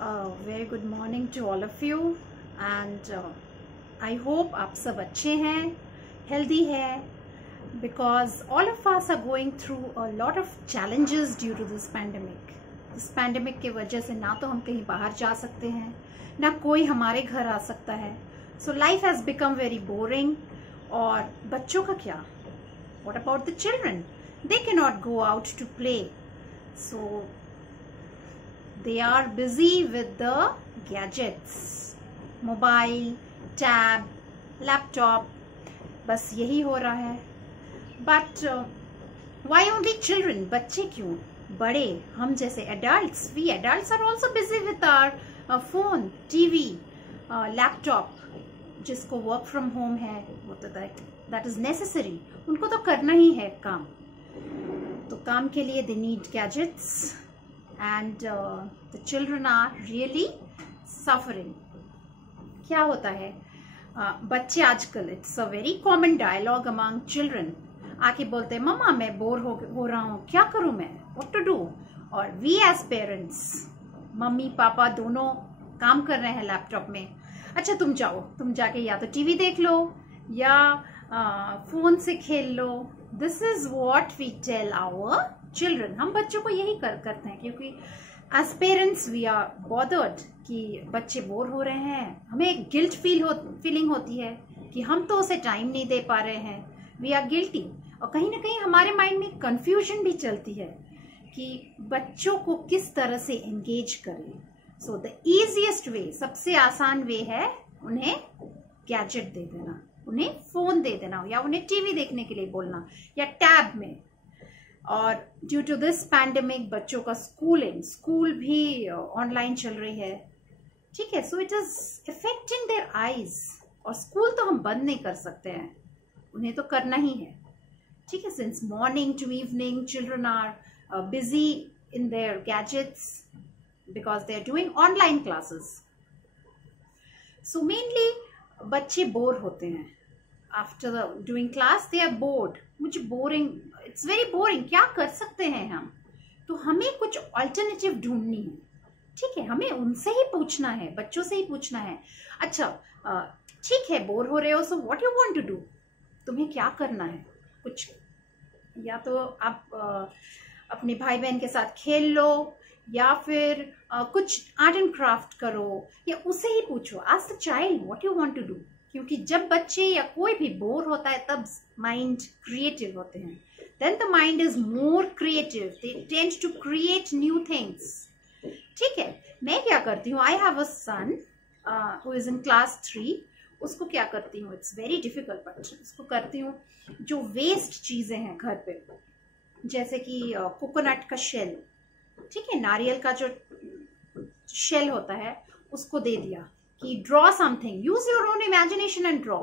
Very good morning to all of you and I hope आप सब अच्छे हैं, हेल्दी है, because all of us are going through a lot of challenges due to this pandemic. इस pandemic की वजह से ना तो हम कहीं बाहर जा सकते हैं, ना कोई हमारे घर आ सकता है। So life has become very boring. और बच्चों का क्या? What about the children? They can not go out to play, so they are busy with the gadgets, mobile, tab, laptop, बस यही हो रहा है। But why only children? बच्चे क्यों? बड़े, हम जैसे adults, we adults are also busy with our phone, TV, laptop। जिसको work from home है, वो तो that is necessary, उनको तो करना ही है काम। तो काम के लिए they need gadgets and the children are really suffering। क्या होता है, बच्चे आजकल, it's a very common dialogue among children, आके बोलते हैं मम्मा मैं बोर हो रहा हूँ, क्या करूँ मैं, what to do। और we as parents, mummy papa दोनों काम कर रहे हैं लैपटॉप में। अच्छा तुम जाओ, तुम जाके या तो टीवी देख लो या फोन से खेल लो। This is what we tell our children. हम बच्चों को यही करते हैं, क्योंकि as parents we are bothered कि बच्चे बोर हो रहे हैं। हमें एक गिल्ट फीलिंग होती है कि हम तो उसे टाइम नहीं दे पा रहे हैं, वी आर गिल्टी। और कहीं ना कहीं हमारे माइंड में कंफ्यूजन भी चलती है कि बच्चों को किस तरह से एंगेज करें। सो द इजीएस्ट वे, सबसे आसान वे है उन्हें गैजेट दे देना, उन्हें फोन दे देना, या उन्हें टीवी देखने के लिए बोलना, या टैब में। और ड्यू टू दिस पैंडेमिक बच्चों का स्कूल भी ऑनलाइन चल रही है, ठीक है। So it is affecting their eyes. और स्कूल तो हम बंद नहीं कर सकते हैं, उन्हें तो करना ही है, ठीक है। Since morning to evening children are busy in their gadgets because they are doing online classes. So mainly बच्चे बोर होते हैं। After doing class they are bored. मुझे बोरिंग, इट्स वेरी बोरिंग, क्या कर सकते हैं हम? तो हमें कुछ ऑल्टरनेटिव ढूंढनी है, ठीक है। हमें उनसे ही पूछना है, बच्चों से ही पूछना है। अच्छा ठीक है, बोर हो रहे हो, so what you want to do? तुम्हें क्या करना है? कुछ, या तो आप अपने भाई बहन के साथ खेल लो, या फिर कुछ आर्ट एंड क्राफ्ट करो, या उससे ही पूछो। Ask the child what you want to do. क्योंकि जब बच्चे या कोई भी बोर होता है तब माइंड क्रिएटिव होते हैं। Then the mind is more creative, they tend to create new things, ठीक है। मैं क्या करती हूँ, I have a son who is in class 3। उसको क्या करती हूँ, इट्स वेरी डिफिकल्ट, बट उसको करती हूँ जो वेस्ट चीजें हैं घर पे, जैसे कि कोकोनट का शेल, ठीक है, नारियल का जो शेल होता है उसको दे दिया कि draw something, use your own imagination and draw.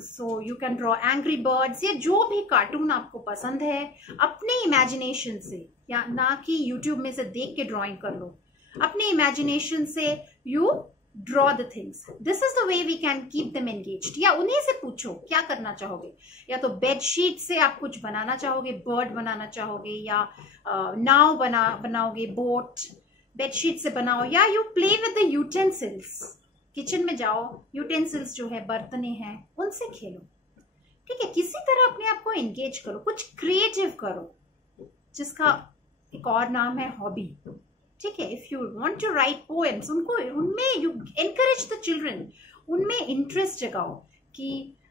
So you can draw angry birds, या जो भी कार्टून आपको पसंद है अपने इमेजिनेशन से, या ना कि यूट्यूब में से देख के ड्रॉइंग कर लो, अपने इमेजिनेशन से you draw the things. This is the way we can keep them engaged. या उन्हीं से पूछो क्या करना चाहोगे, या तो बेडशीट से आप कुछ बनाना चाहोगे, बर्ड बनाना चाहोगे, या नाव बनाओगे, बोट बेडशीट से बनाओ, या you play with the utensils. Kitchen में जाओ, यूटेंसिल्स जो है, बर्तने हैं, उनसे खेलो, ठीक है। किसी तरह अपने आप को एंगेज करो, कुछ क्रिएटिव करो, जिसका एक और नाम है हॉबी, ठीक है। If you want to write poems, उनको उनमें यू एनकरेज द चिल्ड्रन, उनमें इंटरेस्ट जगाओ कि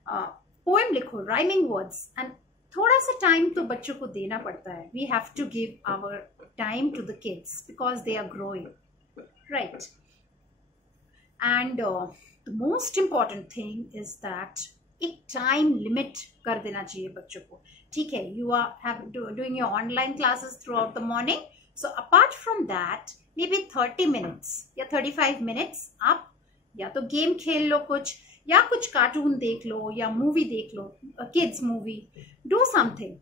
पोएम लिखो, राइमिंग वर्ड्स। एंड थोड़ा सा टाइम तो बच्चों को देना पड़ता है। We have to give our time to the kids because they are growing, right. And the most important thing is that एक टाइम लिमिट कर देना चाहिए बच्चों को, ठीक है। You are doing your online classes throughout the morning, so apart from that maybe 30 minutes या 35 minutes आप या तो गेम खेल लो कुछ, या कुछ कार्टून देख लो, या मूवी देख लो, किड्स मूवी, डू समथिंग।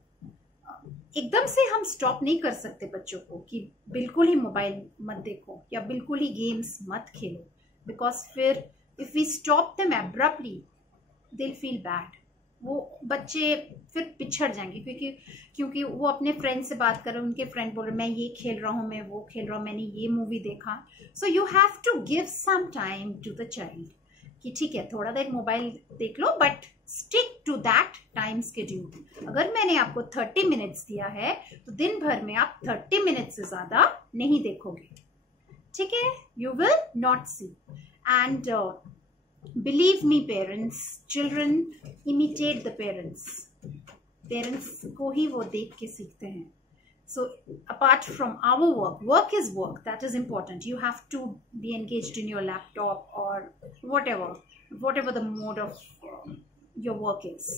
एकदम से हम स्टॉप नहीं कर सकते बच्चों को कि बिल्कुल ही मोबाइल मत देखो या बिल्कुल ही गेम्स मत खेलो, बिकॉज फिर if we stop them abruptly they will feel bad, वो बच्चे फिर पिछड़ जाएंगे, क्योंकि वो अपने फ्रेंड से बात कर रहे हैं, उनके फ्रेंड बोल रहे मैं ये खेल रहा हूँ, मैं वो खेल रहा हूँ, मैंने ये मूवी देखा. So you have to give some time to the child कि ठीक है थोड़ा देर मोबाइल देख लो, but stick to that time schedule. अगर मैंने आपको 30 मिनट्स दिया है तो दिन भर में आप 30 मिनट से ज्यादा नहीं देखोगे. ठीक है, you will not see. And believe me parents, children imitate the parents. Parents को ही वो देख के सीखते हैं. So apart from our work is work, that is important. You have to be engaged in your laptop or whatever the mode of your work is.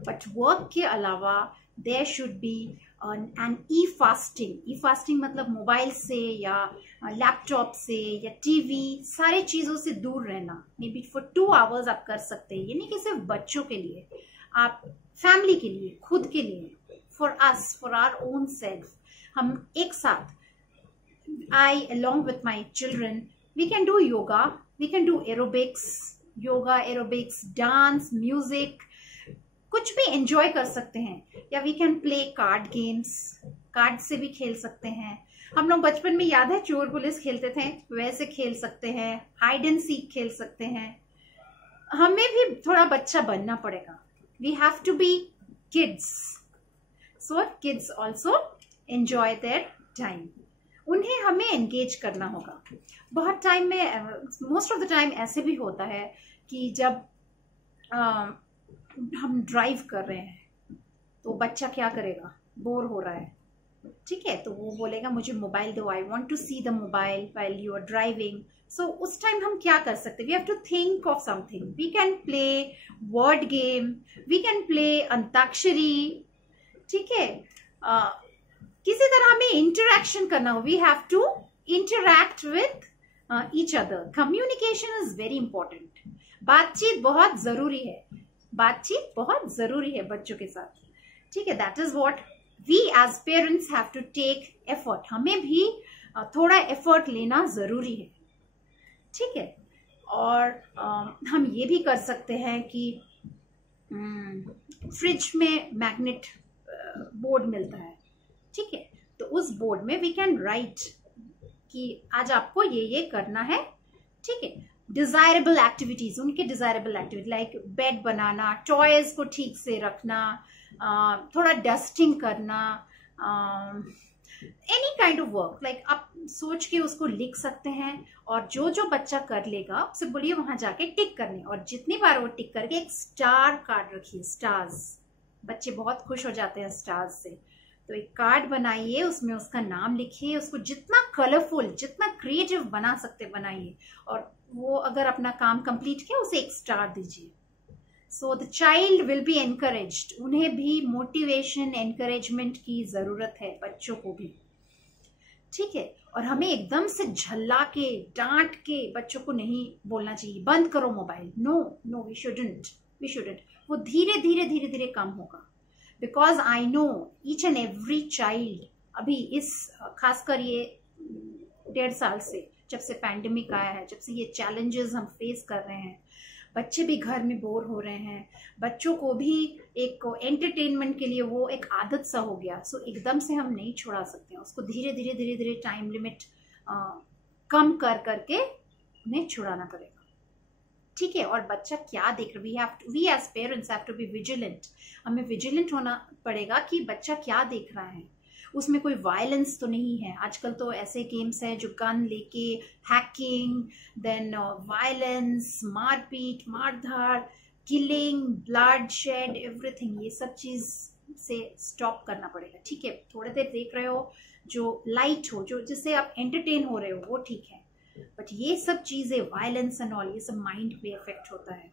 But work के अलावा there should be an e-fasting. E-fasting मतलब mobile से या laptop से या TV, सारे चीजों से दूर रहना. मे बी फॉर 2 hours आप कर सकते हैं. ये नहीं कि सिर्फ बच्चों के लिए, आप फैमिली के लिए, खुद के लिए, for us, for our own self. हम एक साथ, I along with my children, we can do yoga, we can do aerobics, yoga, aerobics, dance, music, कुछ भी एंजॉय कर सकते हैं. या we can play card games, card से भी खेल सकते हैं. हम लोग बचपन में याद है चोर पुलिस खेलते थे, वैसे खेल सकते हैं. हाइड एंड सीक खेल सकते हैं. हमें भी थोड़ा बच्चा बनना पड़ेगा. We have to be kids. So kids also enjoy their time. उन्हें हमें एंगेज करना होगा. बहुत टाइम में, मोस्ट ऑफ द टाइम ऐसे भी होता है कि जब हम ड्राइव कर रहे हैं तो बच्चा क्या करेगा, बोर हो रहा है. ठीक है, तो वो बोलेगा मुझे मोबाइल दो, I want to see the mobile while you are driving. So उस टाइम हम क्या कर सकते हैं? We have to think of something. We can play word game, we can play Antakshari. ठीक है, किसी तरह हमें इंटरेक्शन करना हो. We have to interact with each other. Communication is very important. बातचीत बहुत जरूरी है. बातचीत बहुत जरूरी है बच्चों के साथ. ठीक है, that is what we as parents have to take effort. हमें भी थोड़ा एफर्ट लेना जरूरी है. ठीक है, और हम ये भी कर सकते हैं कि फ्रिज में मैग्नेट बोर्ड मिलता है. ठीक है, तो उस बोर्ड में वी कैन राइट कि आज आपको ये करना है. ठीक है, डिजायरेबल एक्टिविटीज, उनके डिजायरेबल एक्टिविटी लाइक बेड बनाना, टॉयज को ठीक से रखना, थोड़ा डस्टिंग करना, any kind of work. Like आप सोच के उसको लिख सकते हैं, और जो जो बच्चा कर लेगा उससे बोलिए वहां जाके टिक करने. और जितनी बार वो टिक करके एक स्टार कार्ड रखिए. स्टार्स, बच्चे बहुत खुश हो जाते हैं स्टार्स से. तो एक कार्ड बनाइए, उसमें उसका नाम लिखिए, उसको जितना कलरफुल, जितना क्रिएटिव बना सकते बनाइए, और वो अगर अपना काम कंप्लीट किया उसे एक स्टार दीजिए. So the child will be encouraged. उन्हें भी मोटिवेशन, एनकरेजमेंट की जरूरत है, बच्चों को भी. ठीक है, और हमें एकदम से झल्ला के, डांट के बच्चों को नहीं बोलना चाहिए बंद करो mobile. No no, we shouldn't. वो धीरे धीरे कम होगा. Because I know each and every child, अभी इस खासकर ये 1.5 साल से, जब से पैंडेमिक आया है, जब से ये चैलेंजेस हम फेस कर रहे हैं, बच्चे भी घर में बोर हो रहे हैं. बच्चों को भी एक एंटरटेनमेंट के लिए वो एक आदत सा हो गया. सो एकदम से हम नहीं छुड़ा सकते हैं उसको. धीरे धीरे टाइम लिमिट कम करके उन्हें छुड़ाना पड़ेगा. ठीक है, और बच्चा क्या देख रहा है, we as parents have to be vigilant. हमें विजिलेंट होना पड़ेगा कि बच्चा क्या देख रहा है. उसमें कोई वायलेंस तो नहीं है. आजकल तो ऐसे गेम्स हैं जो गन लेके हैकिंग, देन वायलेंस, मारपीट, मारधाड़, किलिंग, ब्लड शेड, एवरीथिंग. ये सब चीज से स्टॉप करना पड़ेगा. ठीक है, थोड़ी देर देख रहे हो, जो लाइट हो, जो जिससे आप एंटरटेन हो रहे हो, वो ठीक है. बट ये सब चीजें, वायलेंस एंड ऑल, ये सब माइंड पे इफेक्ट होता है.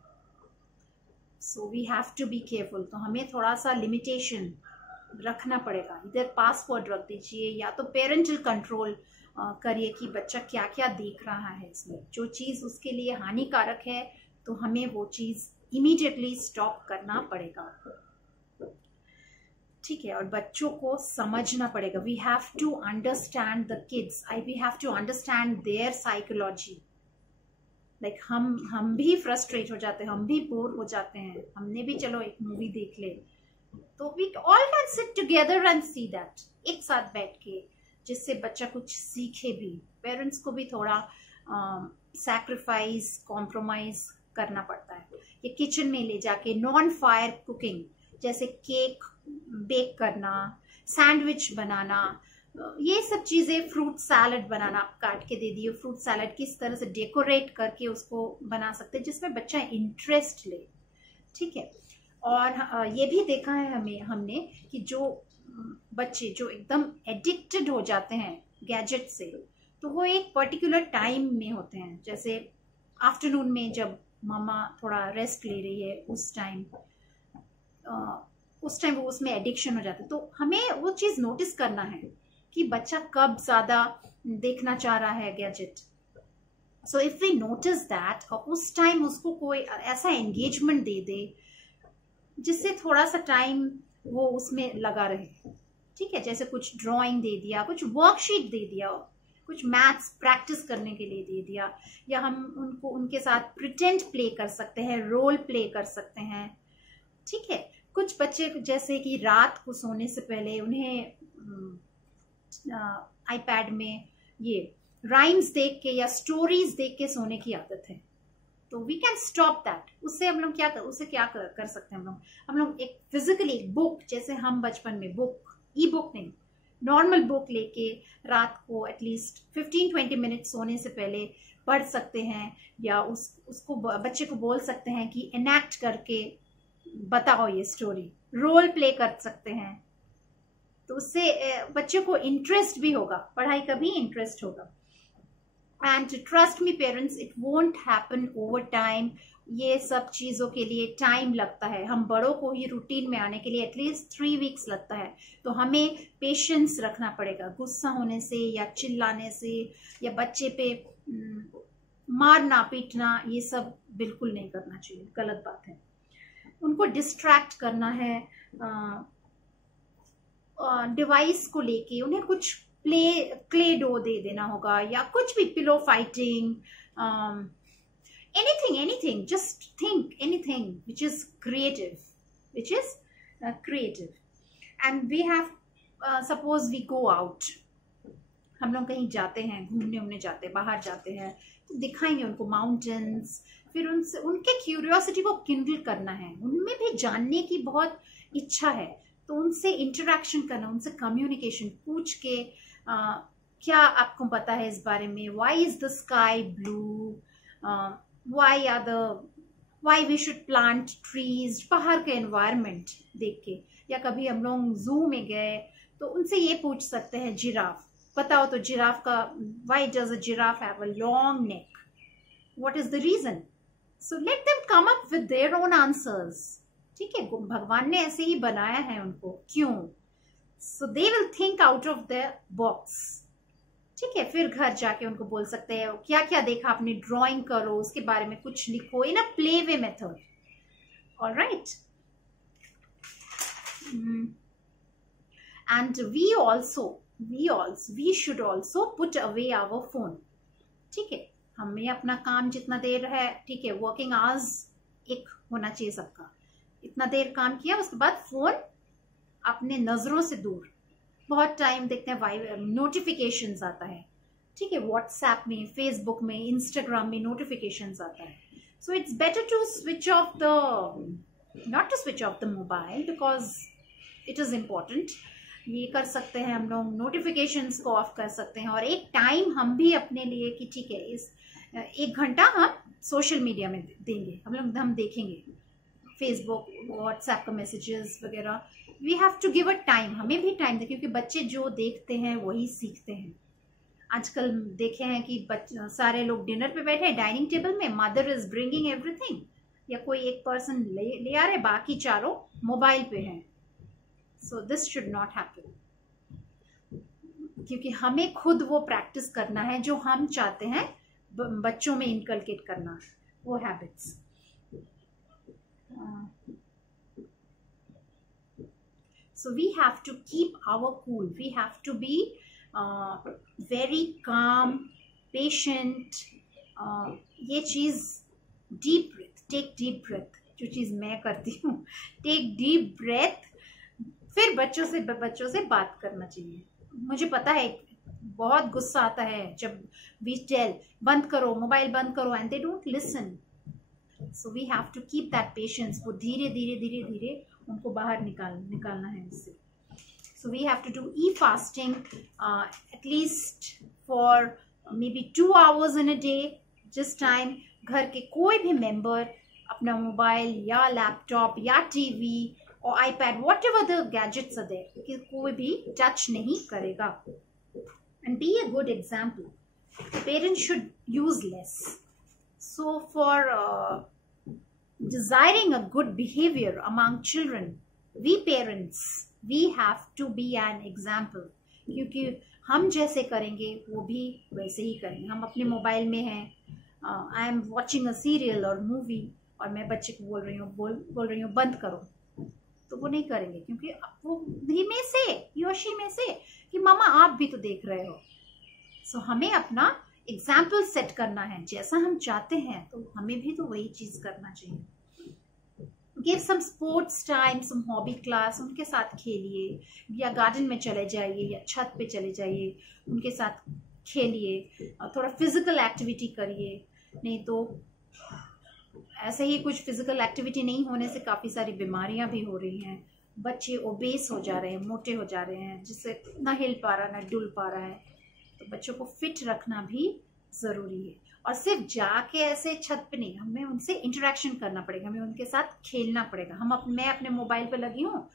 So we have to be careful. तो हमें थोड़ा सा लिमिटेशन रखना पड़ेगा. इधर पासवर्ड रख दीजिए, या तो पेरेंटल कंट्रोल करिए कि बच्चा क्या क्या देख रहा है. इसमें जो चीज उसके लिए हानिकारक है तो हमें वो चीज इमीडिएटली स्टॉप करना पड़ेगा. ठीक है, और बच्चों को समझना पड़ेगा. We have to understand the kids. We have to understand their psychology. Like हम भी फ्रस्ट्रेट हो जाते हैं, हम भी बोर हो जाते हैं, हमने भी चलो एक मूवी देख ले, तो we all can sit together and see that, एक साथ बैठ के, जिससे बच्चा कुछ सीखे भी। पेरेंट्स को भी थोड़ा सैक्रिफाइस कॉम्प्रोमाइज करना पड़ता है। ये किचन में ले जाके नॉन फायर कुकिंग, जैसे केक बेक करना, सैंडविच बनाना, ये सब चीजें, फ्रूट सैलड बनाना, आप काट के दे दिए फ्रूट सैलड, किस तरह से डेकोरेट करके उसको बना सकते हैं जिसमें बच्चा इंटरेस्ट ले, ठीक है। और ये भी देखा है हमने कि जो बच्चे जो एकदम एडिक्टेड हो जाते हैं गैजेट से, तो वो एक पर्टिकुलर टाइम में होते हैं, जैसे आफ्टरनून में जब मम्मा थोड़ा रेस्ट ले रही है, उस टाइम वो उसमें एडिक्शन हो जाता है। तो हमें वो चीज नोटिस करना है कि बच्चा कब ज्यादा देखना चाह रहा है gadget. So if we notice that, और उस टाइम उसको कोई ऐसा एंगेजमेंट दे दे जिससे थोड़ा सा टाइम वो उसमें लगा रहे, ठीक है। जैसे कुछ ड्राइंग दे दिया, कुछ वर्कशीट दे दिया, कुछ मैथ्स प्रैक्टिस करने के लिए दे दिया, या हम उनको उनके साथ प्रिटेंड प्ले कर सकते हैं, रोल प्ले कर सकते हैं, ठीक है। कुछ बच्चे जैसे कि रात को सोने से पहले उन्हें आईपैड में ये राइम्स देख के या स्टोरीज देख के सोने की आदत है, तो वी कैन स्टॉप दैट। उससे हम लोग क्या कर सकते हैं, हम लोग एक फिजिकली बुक, जैसे हम बचपन में बुक, ई बुक नहीं, नॉर्मल बुक लेके रात को एटलीस्ट 15-20 मिनट सोने से पहले पढ़ सकते हैं, या उसको बच्चे को बोल सकते हैं कि एनैक्ट करके बताओ ये स्टोरी, रोल प्ले कर सकते हैं। तो उससे बच्चे को इंटरेस्ट भी होगा, पढ़ाई का भी इंटरेस्ट होगा। And trust me parents, it won't happen over time. ये सब चीजों के लिए टाइम लगता है। हम बड़ों को ही रूटीन में आने के लिए एटलीस्ट 3 वीक्स लगता है। तो हमें पेशेंस रखना पड़ेगा। गुस्सा होने से या चिल्लाने से या बच्चे पे मारना पीटना, ये सब बिल्कुल नहीं करना चाहिए, गलत बात है। उनको डिस्ट्रैक्ट करना है डिवाइस को लेके, उन्हें कुछ क्ले डो दे देना होगा, या कुछ भी, pillow fighting, anything, just think anything which is creative, and we have suppose we go out, हम लोग कहीं जाते हैं, घूमने जाते हैं, बाहर जाते हैं, तो दिखाएंगे उनको माउंटेन्स, फिर उनसे उनके क्यूरियोसिटी को किंडल करना है, उनमें भी जानने की बहुत इच्छा है, तो उनसे इंटरेक्शन करना, उनसे कम्युनिकेशन, पूछ के क्या आपको पता है इस बारे में, why is the sky blue, why we should plant trees, बाहर के एनवायरमेंट देख के। या कभी हम लोग जू में गए तो उनसे ये पूछ सकते हैं, जिराफ बताओ तो, जिराफ का, why does a giraffe have a long neck, what is the reason. So let them come up with their own answers, ठीक है। भगवान ने ऐसे ही बनाया है उनको, क्यों? So they will think out of the box, ठीक है। फिर घर जाके उनको बोल सकते हैं क्या क्या देखा आपने, ड्राइंग करो, उसके बारे में कुछ लिखो in a play way method, alright. And we should also put away our phone, ठीक है। हमें अपना काम जितना देर है, ठीक है, वर्किंग आवर्स एक होना चाहिए सबका, इतना देर काम किया, उसके बाद फोन अपने नजरों से दूर। बहुत टाइम देखते हैं नोटिफिकेशंस आता है, ठीक है, व्हाट्सएप में, फेसबुक में, इंस्टाग्राम में नोटिफिकेशंस आता है। So it's better to switch off the mobile because it is important. ये कर सकते हैं हम लोग, नोटिफिकेशंस को ऑफ कर सकते हैं, और एक टाइम हम भी अपने लिए कि ठीक है, इस 1 घंटा हम सोशल मीडिया में देंगे, हम देखेंगे फेसबुक, व्हाट्सएप का मैसेजेस वगैरह। We have to give a time, हमें भी टाइम दें, क्योंकि बच्चे जो देखते हैं वही सीखते हैं। आजकल देखे हैं कि सारे लोग डिनर पे बैठे हैं डाइनिंग टेबल में, मदर इज ब्रिंगिंग एवरीथिंग, या कोई एक पर्सन ले आ रहे, बाकी चारों मोबाइल पे हैं। So this should not happen, क्योंकि हमें खुद वो प्रैक्टिस करना है जो हम चाहते हैं बच्चों में इनकलकेट करना, वो habits. So we have to keep our cool. We have to be very calm, patient. ये चीज deep breath, take deep breath, जो चीज मैं करती हूँ, टेक डीप ब्रेथ, फिर बच्चों से बात करना चाहिए। मुझे पता है बहुत गुस्सा आता है जब वी टेल बंद करो, मोबाइल बंद करो, and they don't listen. So we have to keep that patience. वो धीरे धीरे धीरे धीरे उनको बाहर निकालना है इससे। So we have to do e fasting at least for maybe 2 hours in a day, जिस टाइम घर के कोई भी मेंबर अपना मोबाइल या लैपटॉप या टीवी और iPad, whatever the gadgets are there, कि कोई भी टच नहीं करेगा। And be a good example, parents should use less. So for desiring a good behavior among children, we parents, we have to be an example, क्योंकि हम जैसे करेंगे वो भी वैसे ही करेंगे। हम अपने मोबाइल में हैं, I am watching a serial और मूवी, और मैं बच्चे को बोल रही हूँ बंद करो, तो वो नहीं करेंगे, क्योंकि वो भी में से योशी में से कि मामा आप भी तो देख रहे हो। सो हमें अपना एग्जाम्पल सेट करना है, जैसा हम चाहते हैं तो हमें भी तो वही चीज करना चाहिए। गिव सम स्पोर्ट्स टाइम, सम हॉबी क्लास, उनके साथ खेलिए, या गार्डन में चले जाइए या छत पे चले जाइए, उनके साथ खेलिए, थोड़ा फिजिकल एक्टिविटी करिए। नहीं तो ऐसे ही कुछ फिजिकल एक्टिविटी नहीं होने से काफी सारी बीमारियां भी हो रही हैं। बच्चे ओबेस हो जा रहे हैं, मोटे हो जा रहे हैं, जिससे ना हिल पा रहा ना डुल पा रहा है। तो बच्चों को फिट रखना भी जरूरी है, और सिर्फ जाके ऐसे छत पे नहीं, हमें उनसे इंटरेक्शन करना पड़ेगा, हमें उनके साथ खेलना पड़ेगा। मैं अपने मोबाइल पे लगी हूँ,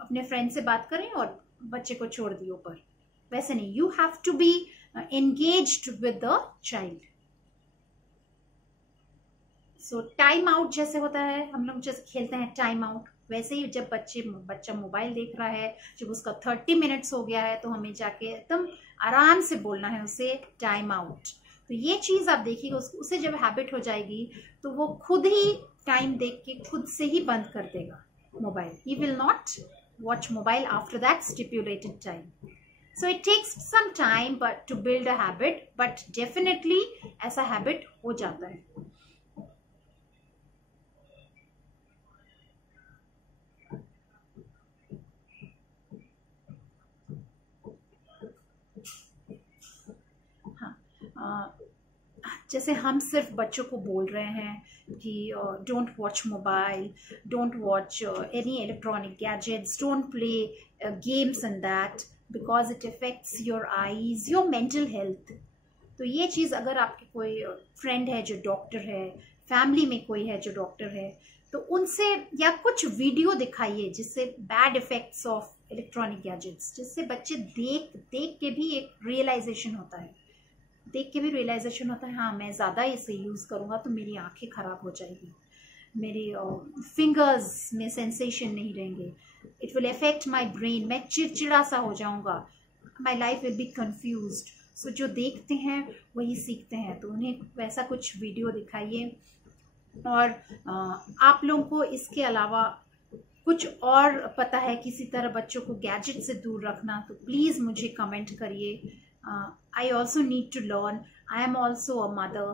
अपने फ्रेंड से बात कर रही हूँ और बच्चे को छोड़ दी ऊपर, वैसे नहीं। You have to be engaged with the child. So time out जैसे होता है, हम लोग जैसे खेलते हैं टाइम आउट, वैसे ही जब बच्चा मोबाइल देख रहा है, जब उसका 30 मिनट्स हो गया है, तो हमें जाके एकदम आराम से बोलना है उसे टाइम आउट। तो ये चीज आप देखिएगा, उसे जब हैबिट हो जाएगी तो वो खुद ही टाइम देख के खुद से ही बंद कर देगा mobile. He will not watch mobile after that stipulated time. So it takes some time but to build a habit, but definitely ऐसा हैबिट हो जाता है। जैसे हम सिर्फ बच्चों को बोल रहे हैं कि don't watch mobile, don't watch any electronic gadgets, don't play games and that because it affects your eyes, your mental health. तो ये चीज़ अगर आपके कोई फ्रेंड है जो डॉक्टर है, फैमिली में कोई है जो डॉक्टर है, तो उनसे या कुछ वीडियो दिखाइए जिससे bad effects of electronic gadgets, जिससे बच्चे देख के भी एक रियलाइजेशन होता है, हाँ मैं ज़्यादा इसे यूज़ करूँगा तो मेरी आंखें ख़राब हो जाएगी, मेरी फिंगर्स में सेंसेशन नहीं रहेंगे, it will affect my brain, मैं चिड़चिड़ा सा हो जाऊँगा, my life will be confused. So जो देखते हैं वही सीखते हैं, तो उन्हें वैसा कुछ वीडियो दिखाइए। और आप लोगों को इसके अलावा कुछ और पता है किसी तरह बच्चों को गैजेट से दूर रखना, तो प्लीज़ मुझे कमेंट करिए। I also need to learn. I am also a mother.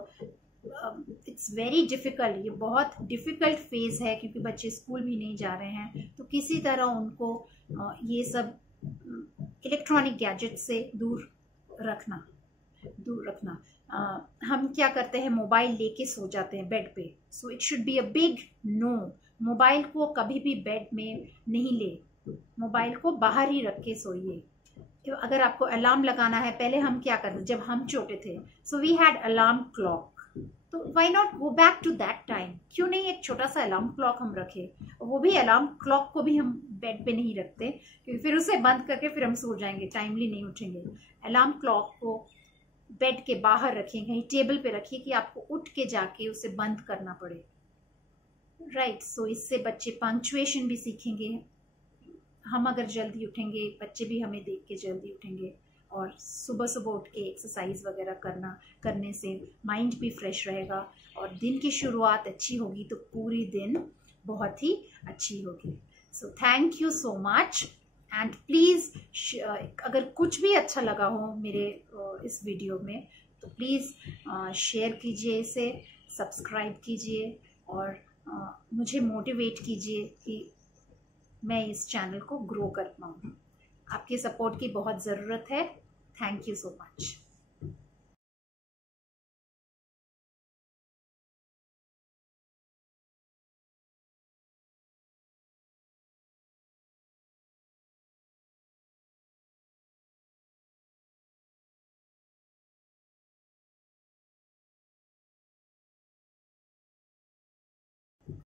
It's very difficult. ये बहुत difficult phase है, क्योंकि बच्चे स्कूल भी नहीं जा रहे हैं, तो किसी तरह उनको ये सब इलेक्ट्रॉनिक गैजेट से दूर रखना। हम क्या करते हैं, मोबाइल लेके सो जाते हैं बेड पे। So it should be a big no, mobile को कभी भी बेड में नहीं ले, मोबाइल को बाहर ही रख के सोइए। अगर आपको अलार्म लगाना है, पहले हम क्या करते जब हम छोटे थे, so we had alarm clock, तो why not go back to that time, क्यों नहीं एक छोटा सा अलार्म क्लॉक हम रखे। वो भी अलार्म क्लॉक को भी हम बेड पे नहीं रखते, क्योंकि फिर उसे बंद करके फिर हम सो जाएंगे, टाइमली नहीं उठेंगे। अलार्म क्लॉक को बेड के बाहर रखिए, कहीं टेबल पे रखिए कि आपको उठ के जाके उसे बंद करना पड़े, राइट। सो इससे बच्चे पंक्चुएशन भी सीखेंगे, हम अगर जल्दी उठेंगे बच्चे भी हमें देख के जल्दी उठेंगे, और सुबह सुबह उठ के एक्सरसाइज वगैरह करने से माइंड भी फ्रेश रहेगा, और दिन की शुरुआत अच्छी होगी तो पूरी दिन बहुत ही अच्छी होगी। So thank you so much, and please अगर कुछ भी अच्छा लगा हो मेरे इस वीडियो में, तो प्लीज़ शेयर कीजिए इसे, सब्सक्राइब कीजिए और मुझे मोटिवेट कीजिए कि मैं इस चैनल को ग्रो कर पाऊँ। आपके सपोर्ट की बहुत ज़रूरत है। Thank you so much.